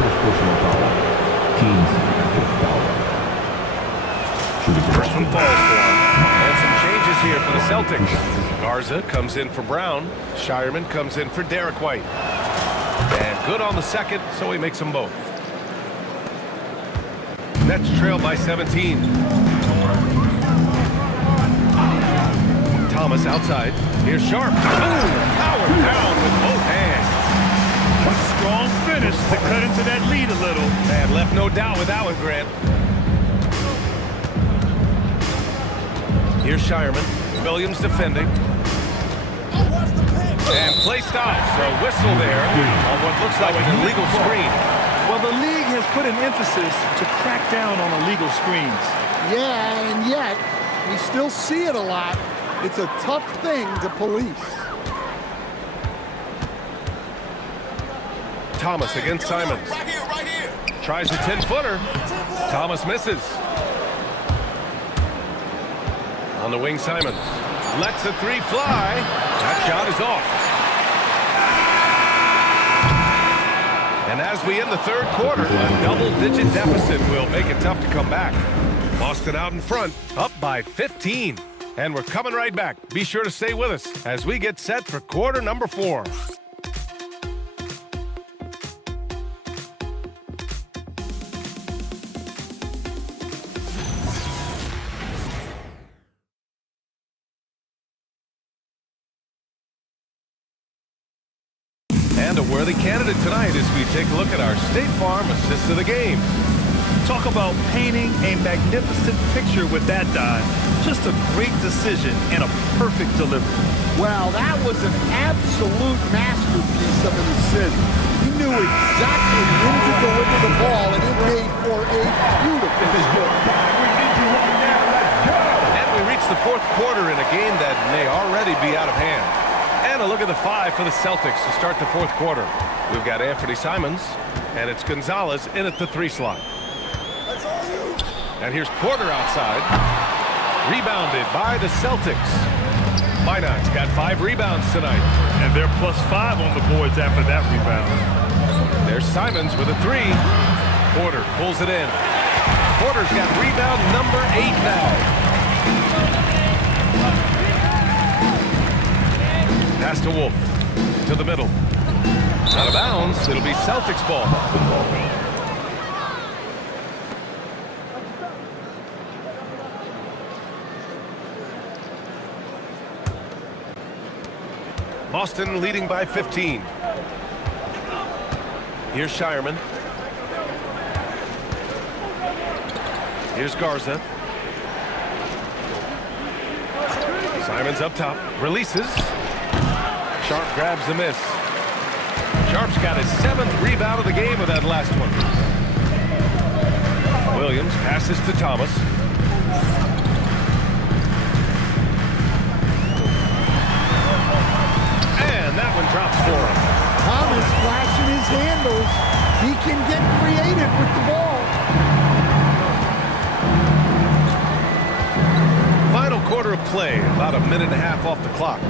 First personal foul. Team's fifth foul. First one falls for him. And some changes here for the Celtics. Garza comes in for Brown. Shireman comes in for Derek White. And good on the second, so he makes them both. Nets trail by 17. Thomas outside. Here's Sharp. Boom! Powered down with both hands. A strong finish to cut into that lead a little. And left no doubt with that one, Grant. Here's Shireman. Williams defending. And play stops. A whistle there on what looks like an illegal screen. Well, the league has put an emphasis to crack down on illegal screens. Yeah, and yet we still see it a lot. It's a tough thing to police. Thomas against Simons. Right here. Tries a 10-footer. Thomas misses. On the wing, Simons. Lets a three fly. That shot is off. And as we end the third quarter, a double-digit deficit will make it tough to come back. Boston out in front, up by 15. And we're coming right back. Be sure to stay with us as we get set for quarter number 4. And a worthy candidate tonight as we take a look at our State Farm assist of the game. Talk about painting a magnificent picture with that dive. Just a great decision and a perfect delivery. Well, that was an absolute masterpiece of an assist. He knew exactly when to deliver the ball, and it made for a beautiful shot. And we reach the fourth quarter in a game that may already be out of hand. And a look at the 5 for the Celtics to start the fourth quarter. We've got Anthony Simons, and it's Gonzalez in at the 3 slot. And here's Porter outside. Rebounded by the Celtics. Minot's got 5 rebounds tonight. And they're +5 on the boards after that rebound. There's Simons with a 3. Porter pulls it in. Porter's got rebound number 8 now. Pass to Wolf. To the middle. Out of bounds. It'll be Celtics ball. Boston leading by 15. Here's Shireman. Here's Garza. Simons up top. Releases. Sharp grabs the miss. Sharp's got his 7th rebound of the game with that last one. Williams passes to Thomas. And that one drops for him. Thomas flashing his handles. He can get creative with the ball. Final quarter of play, about a minute and a half off the clock.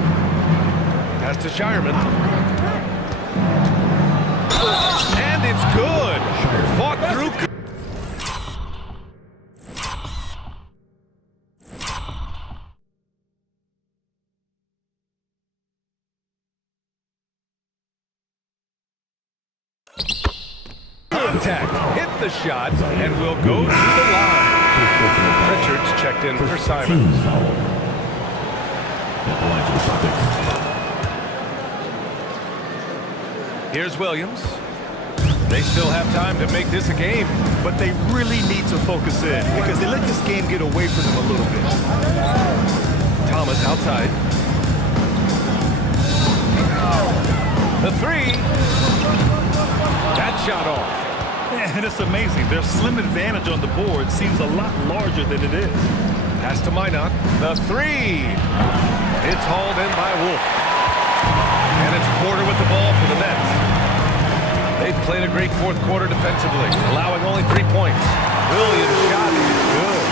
Pass to Shireman. And it's good. Fought through. Contact. Hit the shot and will go to the line. Richards checked in for Simon. Here's Williams. They still have time to make this a game. But they really need to focus in because they let this game get away from them a little bit. Thomas outside. The three. That shot off. And it's amazing. Their slim advantage on the board seems a lot larger than it is. Pass to Minot. The three. It's hauled in by Wolf. And it's Porter with the ball for the Nets. They've played a great fourth quarter defensively, allowing only 3 points. Williams' shot is good.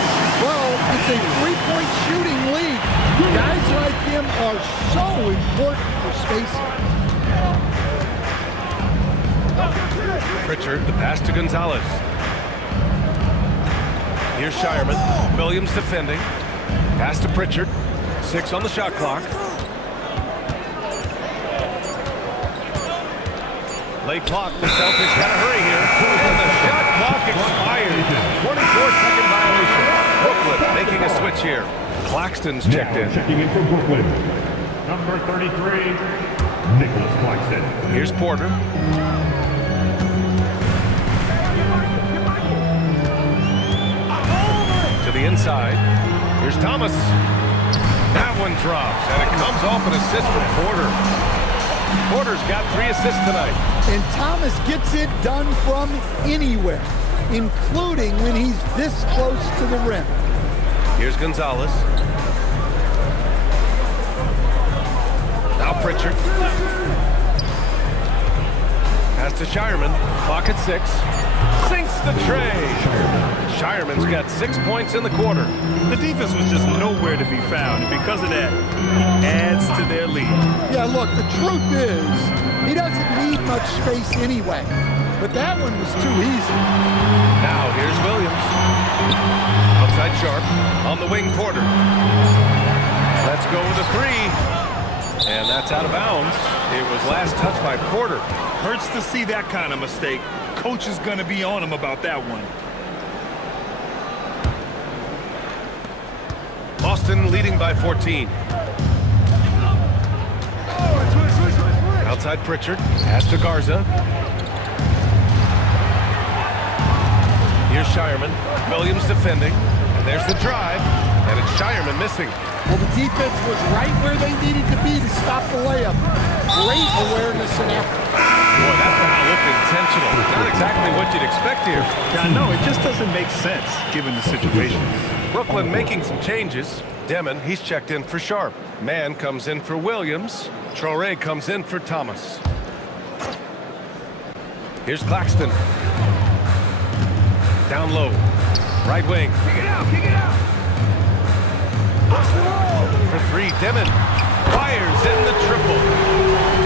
Well, it's a three-point shooting lead. Guys like him are so important for spacing. Pritchard, the pass to Gonzalez. Here's Shireman. Williams defending. Pass to Pritchard. 6 on the shot clock. Late clock. The Celtics got to hurry here. And the shot clock expires. 24-second violation. Brooklyn making a switch here. Claxton's checked in. Checking in for Brooklyn. Number 33, Nicholas Claxton. Here's Porter. To the inside. Here's Thomas. That one drops, and it comes off an assist from Porter. Porter's got 3 assists tonight. And Thomas gets it done from anywhere, including when he's this close to the rim. Here's Gonzalez. Now Pritchard. Pass to Shireman. Clock at 6. Sinks the tray. Shireman's got 6 points in the quarter. The defense was just nowhere to be found, and because of that, adds to their lead. Yeah, look, the truth is, he doesn't need much space anyway. But that one was too easy. Now here's Williams. Outside Sharp. On the wing, Porter. Let's go with a 3. And that's out of bounds. It was last touched by Porter. Hurts to see that kind of mistake. Coach is going to be on him about that one. Boston leading by 14. Outside Pritchard. Pass to Garza. Here's Shireman. Williams defending. And there's the drive. And it's Shireman missing. Well, the defense was right where they needed to be to stop the layup. Great awareness and effort. Boy, that foul looked intentional. Not exactly what you'd expect here. Yeah, no, it just doesn't make sense given the situation. Brooklyn making some changes. Demon, he's checked in for Sharp. Mann comes in for Williams. Traore comes in for Thomas. Here's Claxton. Down low. Right wing. Kick it out, kick it out. For 3, Demon fires in the triple.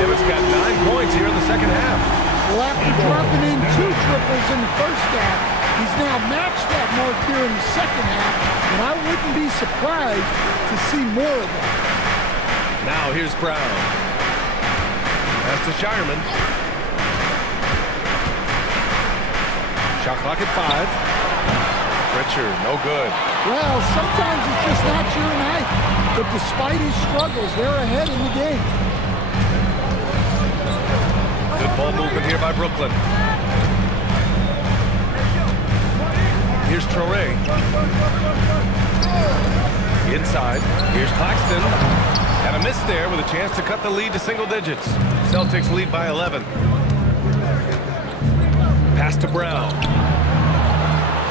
Demon's got 9 points here in the second half. Well, after dropping in 2 triples in the first half, he's now matched that mark here in the second half, and I wouldn't be surprised to see more of them. Now here's Brown. Pass to Shireman. Shot clock at 5. Pritchard, no good. Well, sometimes it's just not your night, but despite his struggles, they're ahead in the game. Good ball movement here by Brooklyn. Here's Traore. Inside. Here's Claxton. And a miss there with a chance to cut the lead to single digits. Celtics lead by 11. Pass to Brown.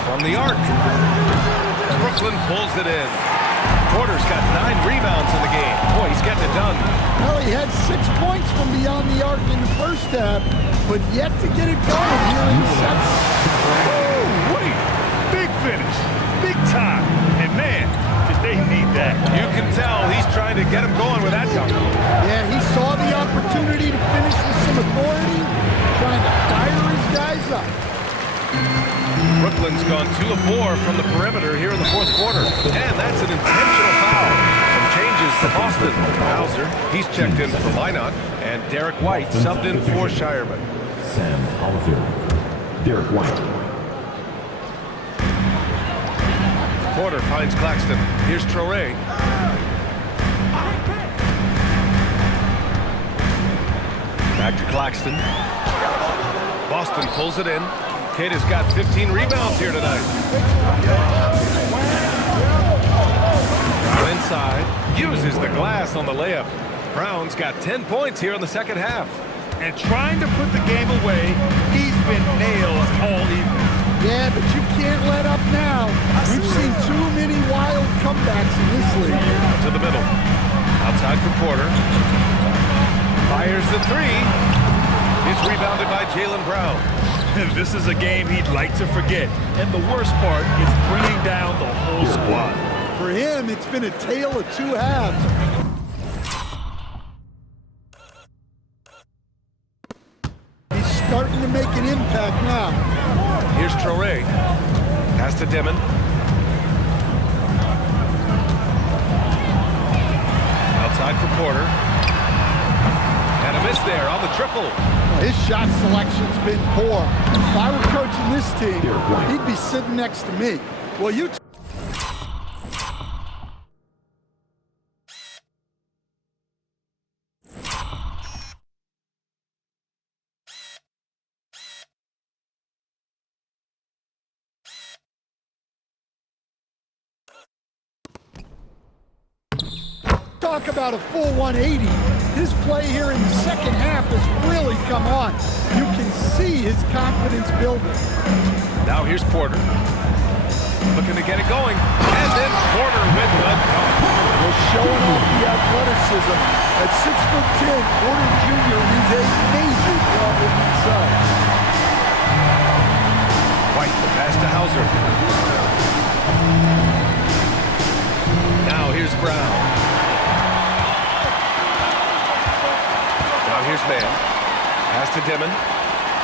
From the arc. Brooklyn pulls it in. Porter's got 9 rebounds in the game. Boy, he's getting it done. Well, he had 6 points from beyond the arc in the first half, but yet to get it going here in the second. Oh, wait. Big finish. Big time. And man, did they need that. You can tell he's trying to get him going with that dunk. Yeah, he saw the opportunity to finish with some authority, trying to fire his guys up. Brooklyn's gone 2 of 4 from the perimeter here in the fourth quarter. And that's an intentional foul. Some changes to Boston. Hauser, he's checked in for Minot. And Derek White subbed in for Shireman. Sam Hauser. Derek White. Porter finds Claxton. Here's Traore. Back to Claxton. Boston pulls it in. Kidd has got 15 rebounds here tonight. Brown inside. Uses the glass on the layup. Brown's got 10 points here in the second half. And trying to put the game away, he's been nailed all evening. Yeah, but you can't let up now. We've seen too many wild comebacks in this league. To the middle. Outside for Porter. Fires the 3. It's rebounded by Jaylen Brown. This is a game he'd like to forget. And the worst part is bringing down the whole squad. For him, it's been a tale of 2 halves. He's starting to make an impact now. Here's Traore. Pass to Demon. Outside for Porter. And a miss there on the triple. His shot selection's been poor. If I were coaching this team, he'd be sitting next to me. Well, you... Talk about a full 180. His play here in the second half has really come on. You can see his confidence building. Now here's Porter. Looking to get it going. And then Porter with the dunk. We're showing off the athleticism. At 6'10", Porter Jr. is a major problem inside. White, the pass to Hauser. Now here's Brown. Here's Mann. Pass to Dimon.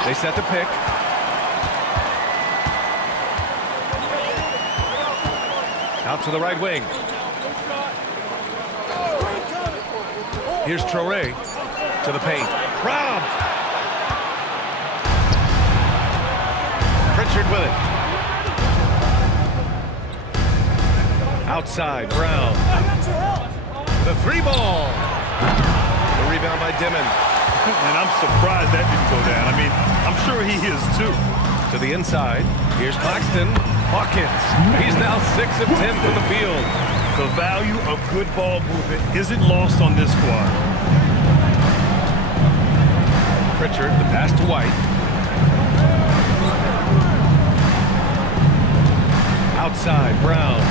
They set the pick. Out to the right wing. Here's Traore to the paint. Robbed! Pritchard with it. Outside, Brown. The 3 ball. The rebound by Dimon. And I'm surprised that didn't go down. I mean, I'm sure he is too. To the inside. Here's Claxton. Hawkins. He's now 6 of 10 from the field. The value of good ball movement isn't lost on this squad. Pritchard, the pass to White. Outside, Brown.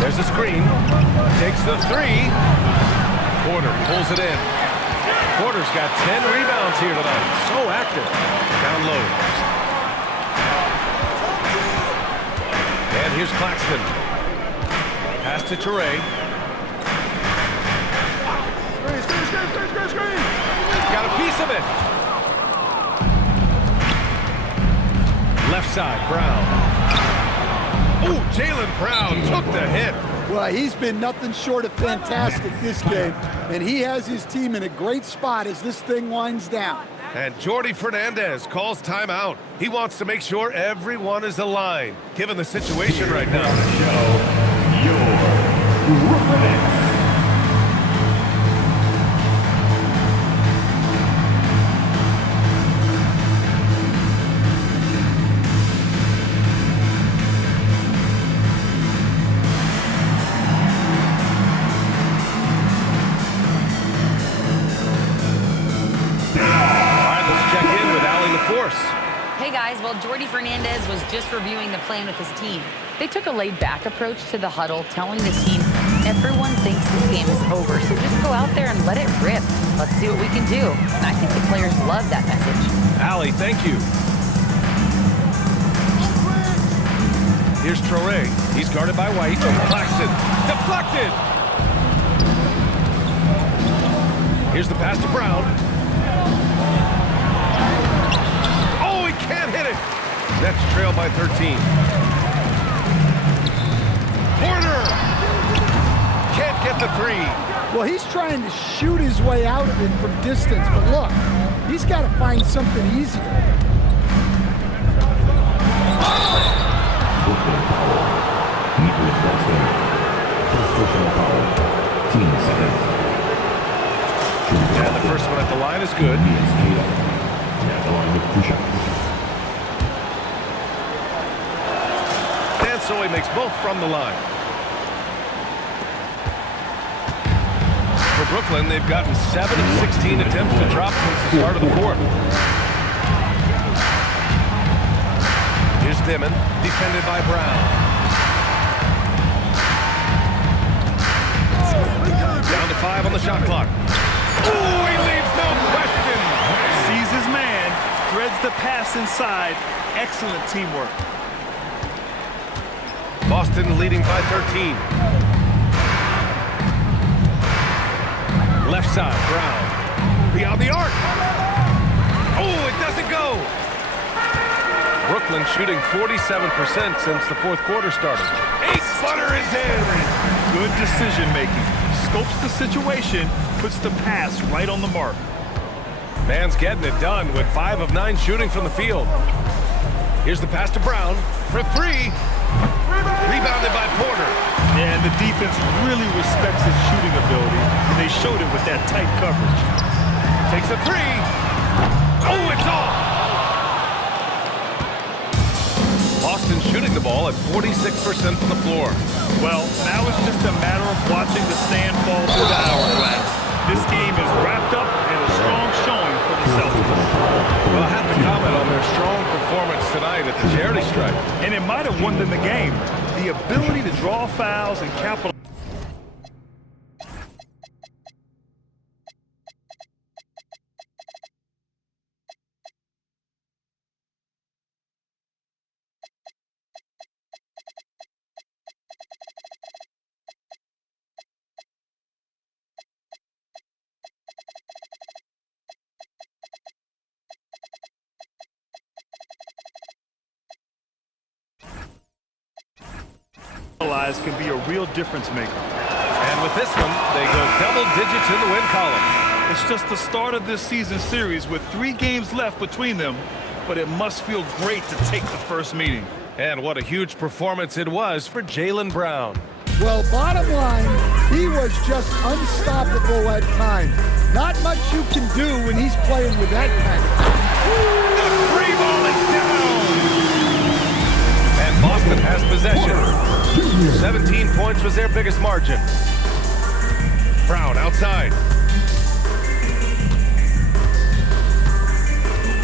There's a screen. Takes the 3. Porter pulls it in. Porter's got 10 rebounds here tonight. So active. Down low. And here's Claxton. Pass to Traore. Screen. Got a piece of it. Left side, Brown. Oh, Jaylen Brown took the hit. Well, he's been nothing short of fantastic this game, and he has his team in a great spot as this thing winds down. And Jordi Fernandez calls timeout. He wants to make sure everyone is aligned, given the situation right now. Your Brooklyn Nets. course. Hey guys, well, Jordy Fernandez was just reviewing the plan with his team. They took a laid-back approach to the huddle, telling the team, everyone thinks this game is over, so just go out there and let it rip. Let's see what we can do. And I think the players love that message. Allie, thank you. Here's Traore. He's guarded by White. Claxton. Deflected. Here's the pass to Brown. Oh, he can't hit it. Nets trail by 13. Porter. Can't get the three. Well, he's trying to shoot his way out of it from distance, but look, he's got to find something easier. Brooklyn foul. Eagles downstairs. First personal foul. Team seconds. And the first one at the line is good. Against Kata. Along with push-ups. Dansoy makes both from the line. For Brooklyn, they've gotten 7 of 16 attempts to drop since the start of the fourth. Here's Dimon, defended by Brown. Down to 5 on the shot clock. Ooh, he leaves no question. Sees his man, threads the pass inside. Excellent teamwork. Boston leading by 13. Left side, Brown. Beyond the arc. Oh, it doesn't go. Brooklyn shooting 47% since the fourth quarter started. 8-footer is in. Good decision making. Scopes the situation, puts the pass right on the mark. Man's getting it done with 5 of 9 shooting from the field. Here's the pass to Brown for 3. Rebounded by Porter. And the defense really respects his shooting ability, and they showed it with that tight coverage. Takes a 3. Oh, it's off. Boston shooting the ball at 46% from the floor. Well, now it's just a matter of watching the sand fall through the hourglass. This game is wrapped up and a strong showing for the Celtics. Well, I have to comment on their strong performance tonight at the charity stripe. And it might have won them the game. The ability to draw fouls and capitalize. Can be a real difference maker. And with this one, they go double digits in the win column. It's just the start of this season series with 3 games left between them, but it must feel great to take the first meeting. And what a huge performance it was for Jaylen Brown. Well, bottom line, he was just unstoppable at times. Not much you can do when he's playing with that kind of The 3 ball is down. And Boston has possession. 17 points was their biggest margin. Brown outside.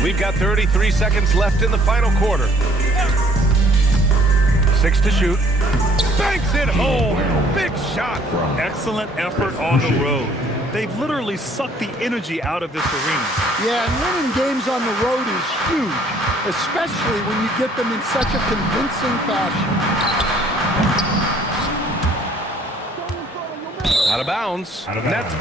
We've got 33 seconds left in the final quarter. 6 to shoot. Banks it home. Big shot. Excellent effort on the road. They've literally sucked the energy out of this arena. Yeah, and winning games on the road is huge, especially when you get them in such a convincing fashion. Out of bounds. Nets.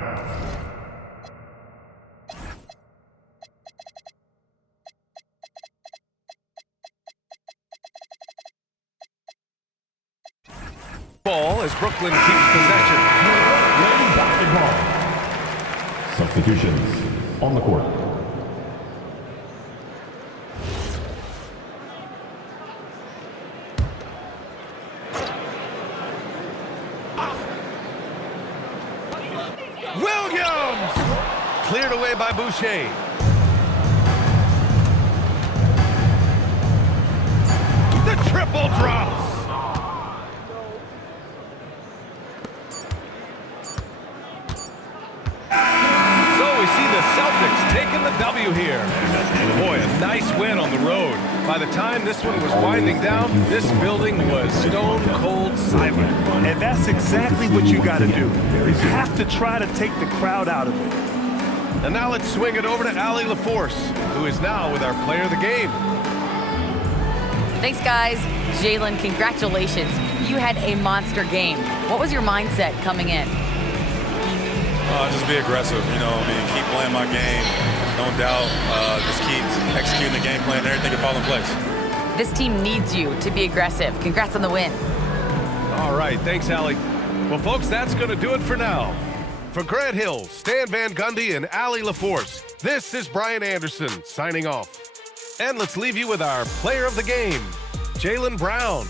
Ball as Brooklyn keeps possession. Basketball. Substitutions on the court. Williams! Cleared away by Boucher. The triple drops. So we see the Celtics taking the W here. Boy, a nice win on the road. By the time this one was winding down, this building was stone cold silent. And that's exactly what you got to do. You have to try to take the crowd out of it. And now let's swing it over to Allie LaForce, who is now with our player of the game. Thanks, guys. Jalen, congratulations. You had a monster game. What was your mindset coming in? Just be aggressive, keep playing my game. No doubt, just keep executing the game plan and everything can fall in place. This team needs you to be aggressive. Congrats on the win. All right, thanks, Allie. Well, folks, that's going to do it for now. For Grant Hill, Stan Van Gundy, and Allie LaForce, this is Brian Anderson signing off. And let's leave you with our player of the game, Jaylen Brown.